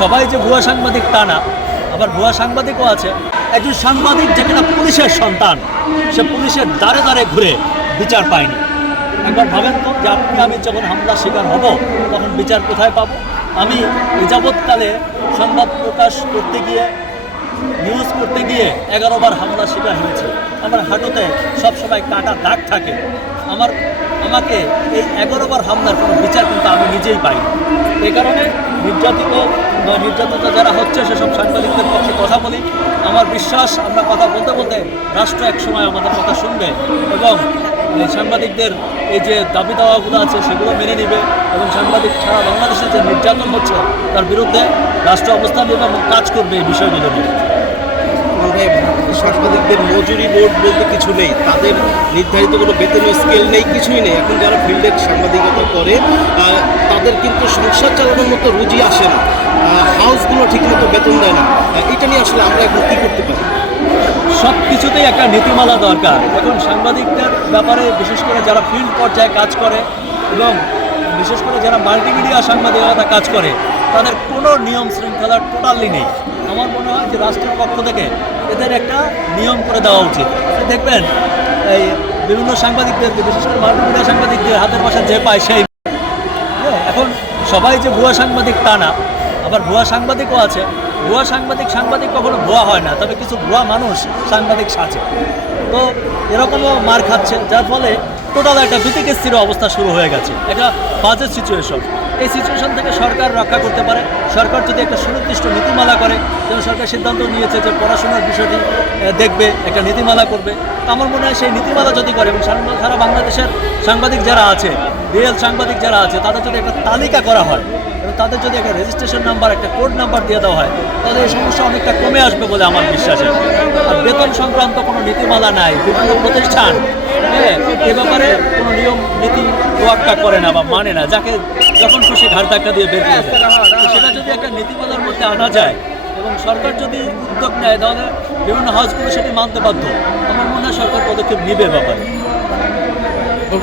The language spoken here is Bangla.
সবাই যে ভুয়া সাংবাদিক তা না, আবার ভুয়া সাংবাদিকও আছে। একজন সাংবাদিক যে কিনা পুলিশের সন্তান, সে পুলিশের দ্বারে দ্বারে ঘুরে বিচার পায়নি। একবার ভাবেন তো যে আমি যখন হামলার শিকার হব তখন বিচার কোথায় পাবো? আমি এই যাবৎকালে সংবাদ প্রকাশ করতে গিয়ে, নিউজ করতে গিয়ে 11 বার হামলার শিকার হয়েছে। আমার হাঁটুতে সবসময় কাটা দাগ থাকে। আমাকে এই 11 বার হামলার কোনো বিচার কিন্তু আমি নিজেই পাই। এই কারণে নির্যাতিত যারা হচ্ছে সেসব সাংবাদিকদের পক্ষে কথা বলি। আমার বিশ্বাস আমরা কথা বলতে বলতে রাষ্ট্র একসময় আমাদের কথা শুনবে এবং এই সাংবাদিকদের এই যে দাবি দাওয়াগুলো আছে সেগুলো মেনে নেবে এবং সাংবাদিক ছাড়া বাংলাদেশে যে নির্যাতন হচ্ছে তার বিরুদ্ধে রাষ্ট্র অবস্থান নেবে এবং কাজ করবে এই বিষয়গুলো নিয়ে। সাংবাদিকদের মজুরি বোর্ড বলতে কিছু নেই, তাদের নির্ধারিত কোনো বেতনের স্কেল নেই, কিছুই নেই। এখন যারা ফিল্ডে সাংবাদিকতা করে তাদের কিন্তু সংসার চালানোর মতো রুজি আসে না, হাউসগুলো ঠিকমতো বেতন দেয় না। এটা নিয়ে আসলে আমরা এখন কী করতে পারি? সব কিছুতেই একটা নীতিমালা দরকার। এখন সাংবাদিকদের ব্যাপারে বিশেষ করে যারা ফিল্ড পর্যায়ে কাজ করে এবং বিশেষ করে যারা মাল্টিমিডিয়া সাংবাদিকতা কাজ করে তাদের কোনো নিয়ম শৃঙ্খলার টোটালি নেই। আমার মনে হয় যে রাষ্ট্রের পক্ষ থেকে এদের একটা নিয়ম করে দেওয়া উচিত। দেখবেন এই বিভিন্ন সাংবাদিকদের, বিশেষ করে মাল্টিমিডিয়া সাংবাদিকদের হাতের পাশে যে পায় সেই। এখন সবাই যে ভুয়া সাংবাদিক তা না, আবার ভুয়া সাংবাদিকও আছে। ভুয়া সাংবাদিক কখনো ভুয়া হয় না, তবে কিছু ভুয়া মানুষ সাংবাদিক সাজে। তো এরকমও মার খাচ্ছে, যার ফলে টোটাল একটা ভীতিকেস্তির অবস্থা শুরু হয়ে গেছে, একটা বাজে সিচুয়েশন। এই সিচুয়েশন থেকে সরকার রক্ষা করতে পারে। সরকার যদি একটা সুনির্দিষ্ট নীতিমালা করে, যেন সরকার সিদ্ধান্ত নিয়েছে যে পড়াশোনার বিষয়টি দেখবে, একটা নীতিমালা করবে। আমার মনে হয় সেই নীতিমালা যদি করে এবং সারা বাংলাদেশের সাংবাদিক যারা আছে, রিয়েল সাংবাদিক যারা আছে, তাদের যদি একটা তালিকা করা হয় এবং তাদের যদি একটা রেজিস্ট্রেশন নাম্বার, একটা কোড নাম্বার দিয়ে দেওয়া হয়, তাহলে এই সমস্যা অনেকটা কমে আসবে বলে আমার বিশ্বাস আছে। আর বেতন সংক্রান্ত কোনো নীতিমালা নাই। বিভিন্ন প্রতিষ্ঠান এ ব্যাপারে কোনো নিয়ম নীতি তোয়াক্কা করে না বা মানে না, যাকে যখন খুশি ঘাড় ধাক্কা দিয়ে বের করে দেয়। সেটা যদি একটা নীতিমালার মধ্যে আনা যায় এবং সরকার যদি উদ্যোগ নেয়, তাহলে বিভিন্ন হাউসগুলো সেটি মানতে বাধ্য। আমার মনে হয় সরকার পদক্ষেপ নেবে ব্যাপারে।